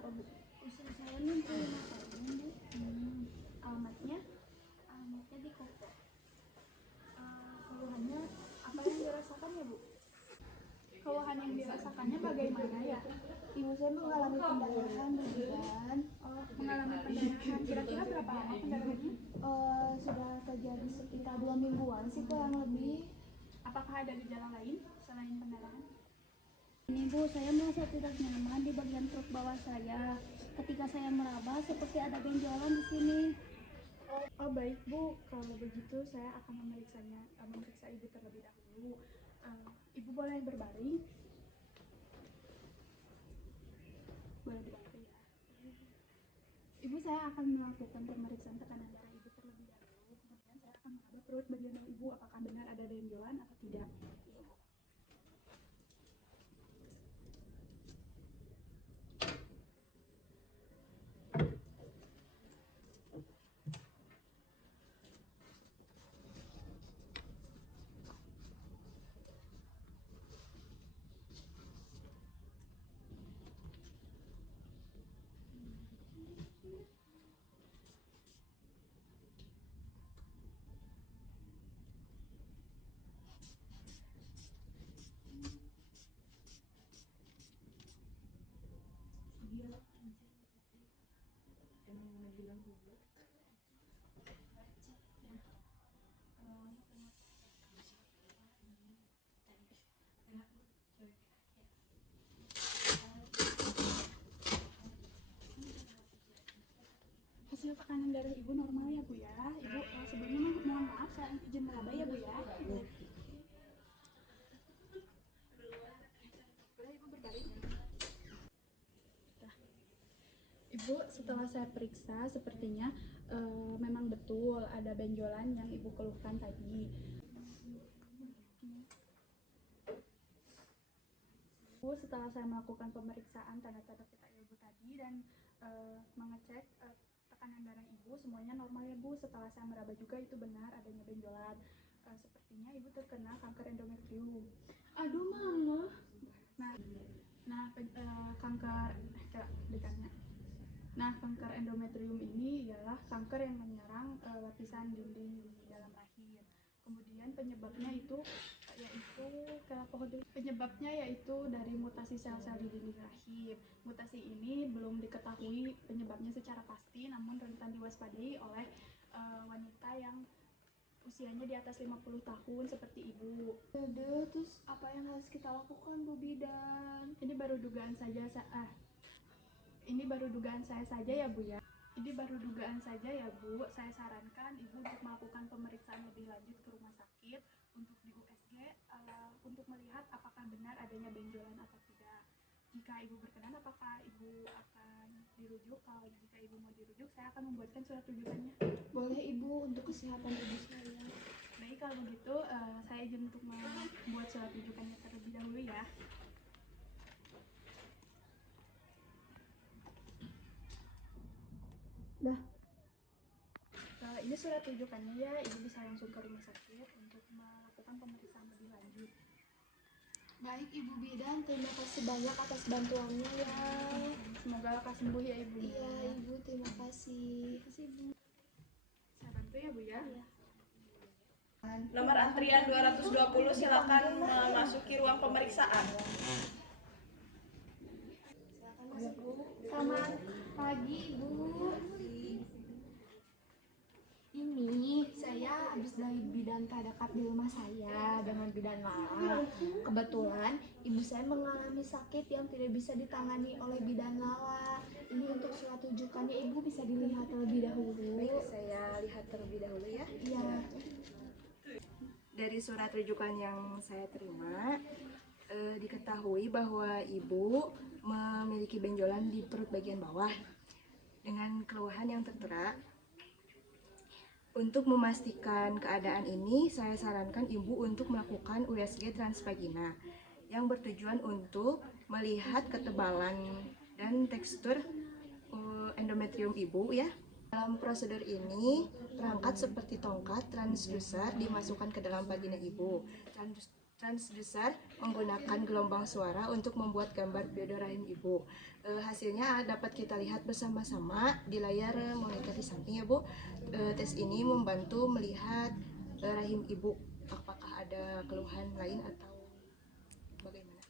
berapa, Bu? Usia saya 65 tahun, Bu. Alamatnya? Alamatnya di Kopo. Keluhannya apa yang dirasakan ya, Bu? Keluhan yang dirasakannya bagaimana ya? Ibu saya mengalami pendarahan di bidan. Mengalami pendarahan. Kira-kira berapa lama pendarahannya? Sudah terjadi sekitar 2 mingguan sih kurang lebih. Apakah ada gejala lain selain pendarahan? Ini Bu, saya merasa tidak nyaman di bagian perut bawah saya. Ketika saya meraba seperti ada benjolan di sini. Oh baik Bu, kalau begitu saya akan memeriksa Ibu terlebih dahulu. Ibu boleh berbaring? Boleh dibantu ya. Ibu, saya akan melakukan pemeriksaan tekanan darah Ibu terlebih dahulu. Kemudian saya akan meraba perut bagian Ibu apakah benar ada benjolan atau tidak. Hasil tekanan darah Ibu normal ya Bu ya. Ibu sebelumnya mohon maaf saya izin meraba ya Bu ya. Boleh Ibu berbaring. Nah, Ibu, setelah saya periksa sepertinya memang betul ada benjolan yang Ibu keluhkan tadi. Bu, setelah saya melakukan pemeriksaan tanda-tanda vital Ibu tadi dan mengecek tekanan darah Ibu, semuanya normal ya Bu. Setelah saya meraba juga itu benar adanya benjolan. Sepertinya Ibu terkena kanker endometrium. Aduh Mama. Kanker endometrium ini ialah kanker yang menyerang lapisan dinding di dalam rahim. Kemudian penyebabnya yaitu dari mutasi sel-sel di dinding rahim. Mutasi ini belum diketahui penyebabnya secara pasti, namun rentan diwaspadai oleh wanita yang usianya di atas 50 tahun seperti Ibu. Terus apa yang harus kita lakukan Bu Bidan? Ini baru dugaan saya saja ya Bu ya. Ini baru dugaan saja ya Bu. Saya sarankan Ibu untuk melakukan pemeriksaan lebih lanjut ke rumah sakit untuk di USG untuk melihat apakah benar adanya benjolan atau tidak. Jika Ibu berkenan, apakah Ibu akan dirujuk? Kalau jika Ibu mau dirujuk, saya akan membuatkan surat rujukannya. Boleh Ibu, untuk kesehatan ibu saya. Baik, kalau begitu saya izin untuk membuat surat rujukannya terlebih dahulu ya. Dah. Ini surat rujukannya ya, Ibu bisa langsung ke rumah sakit untuk melakukan pemeriksaan lebih lanjut. Baik Ibu Bidan, terima kasih banyak atas bantuannya ya. Semoga lekas sembuh ya Ibu. Iya Ibu, terima kasih. Terima kasih Bu. Saya bantu ya Bu ya. Iya. Nomor antrian 220, silakan memasuki ruang pemeriksaan. Silakan masuk Bu. Selamat pagi Ibu. Ini saya habis dari bidan terdekat di rumah saya dengan bidan Lala. Kebetulan ibu saya mengalami sakit yang tidak bisa ditangani oleh bidan Lala. Ini untuk surat rujukannya, Ibu bisa dilihat terlebih dahulu. Baik, saya lihat terlebih dahulu ya. Iya. Dari surat rujukan yang saya terima, diketahui bahwa ibu memiliki benjolan di perut bagian bawah dengan keluhan yang tertera. Untuk memastikan keadaan ini, saya sarankan ibu untuk melakukan USG transvagina yang bertujuan untuk melihat ketebalan dan tekstur endometrium ibu ya. Dalam prosedur ini, perangkat seperti tongkat transducer dimasukkan ke dalam vagina ibu. transducer menggunakan gelombang suara untuk membuat gambar periode rahim ibu. Hasilnya dapat kita lihat bersama-sama di layar monitor di samping ya Bu. Tes ini membantu melihat rahim ibu, apakah ada keluhan lain atau bagaimana?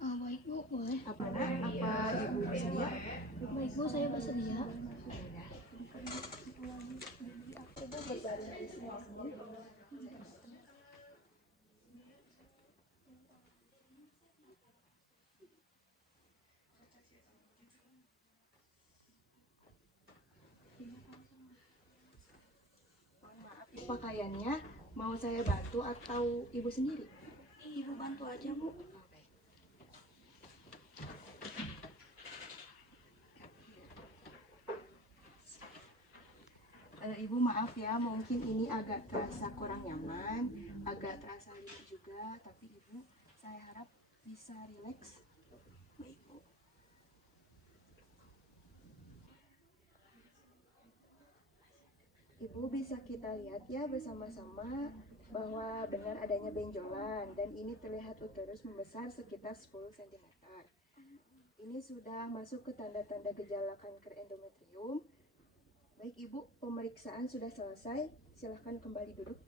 Baik Bu, boleh. Apa ibu bersedia? Baik Bu, saya bersedia. Maaf, pakaiannya mau saya bantu atau ibu sendiri? Ibu bantu aja Bu. Ibu maaf ya, mungkin ini agak terasa kurang nyaman, agak terasa ribet juga, tapi ibu saya harap bisa rileks. Baik Bu. Ibu bisa kita lihat ya bersama-sama bahwa benar adanya benjolan dan ini terlihat uterus membesar sekitar 10 cm. Ini sudah masuk ke tanda-tanda gejala kanker endometrium. Baik Ibu, pemeriksaan sudah selesai. Silahkan kembali duduk.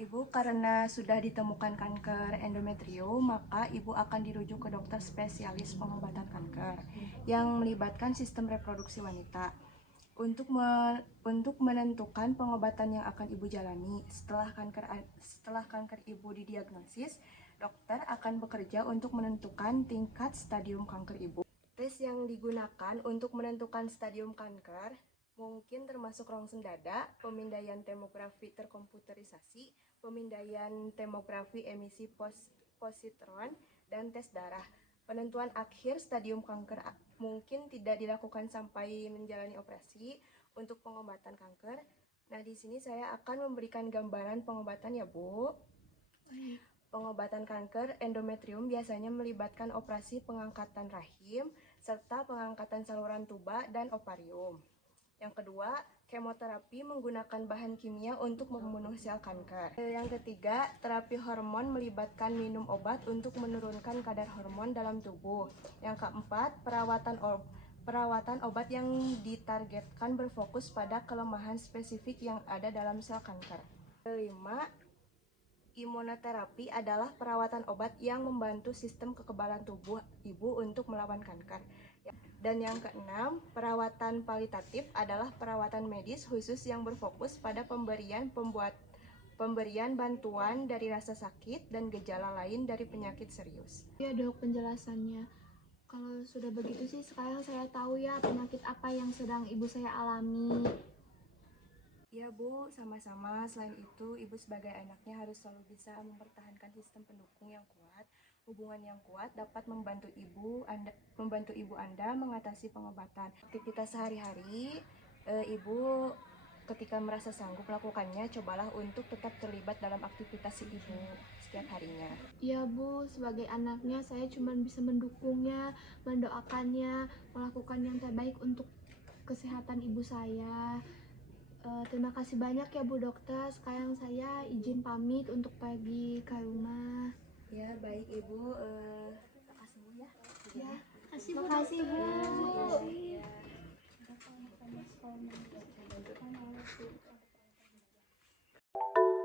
Ibu, karena sudah ditemukan kanker endometrium, maka Ibu akan dirujuk ke dokter spesialis pengobatan kanker yang melibatkan sistem reproduksi wanita. Untuk menentukan pengobatan yang akan Ibu jalani setelah kanker Ibu didiagnosis, dokter akan bekerja untuk menentukan tingkat stadium kanker Ibu. Tes yang digunakan untuk menentukan stadium kanker mungkin termasuk rongsen dada, pemindaian tomografi terkomputerisasi, pemindaian tomografi emisi positron, dan tes darah. Penentuan akhir stadium kanker mungkin tidak dilakukan sampai menjalani operasi untuk pengobatan kanker. Nah, di sini saya akan memberikan gambaran pengobatan ya, Bu. Pengobatan kanker endometrium biasanya melibatkan operasi pengangkatan rahim serta pengangkatan saluran tuba dan ovarium. Yang kedua, kemoterapi menggunakan bahan kimia untuk membunuh sel kanker. Yang ketiga, terapi hormon melibatkan minum obat untuk menurunkan kadar hormon dalam tubuh. Yang keempat, perawatan obat yang ditargetkan berfokus pada kelemahan spesifik yang ada dalam sel kanker. Kelima, imunoterapi adalah perawatan obat yang membantu sistem kekebalan tubuh ibu untuk melawan kanker. Dan yang keenam, perawatan palitatif adalah perawatan medis khusus yang berfokus pada pemberian bantuan dari rasa sakit dan gejala lain dari penyakit serius. Ya Dok, penjelasannya. Kalau sudah begitu sih sekarang saya tahu ya penyakit apa yang sedang ibu saya alami. Ya Bu, sama-sama. Selain itu, Ibu sebagai anaknya harus selalu bisa mempertahankan sistem pendukung yang kuat. Hubungan yang kuat dapat membantu ibu Anda mengatasi pengobatan. Aktivitas sehari-hari, Ibu ketika merasa sanggup melakukannya, cobalah untuk tetap terlibat dalam aktivitas si ibu setiap harinya. Ya Bu, sebagai anaknya saya cuma bisa mendukungnya, mendoakannya, melakukan yang terbaik untuk kesehatan ibu saya. Terima kasih banyak ya Bu Dokter. Sekarang saya izin pamit untuk pergi ke rumah. Ya baik Ibu, makasih Bu ya. Ya, Terima kasih Bu. Ya.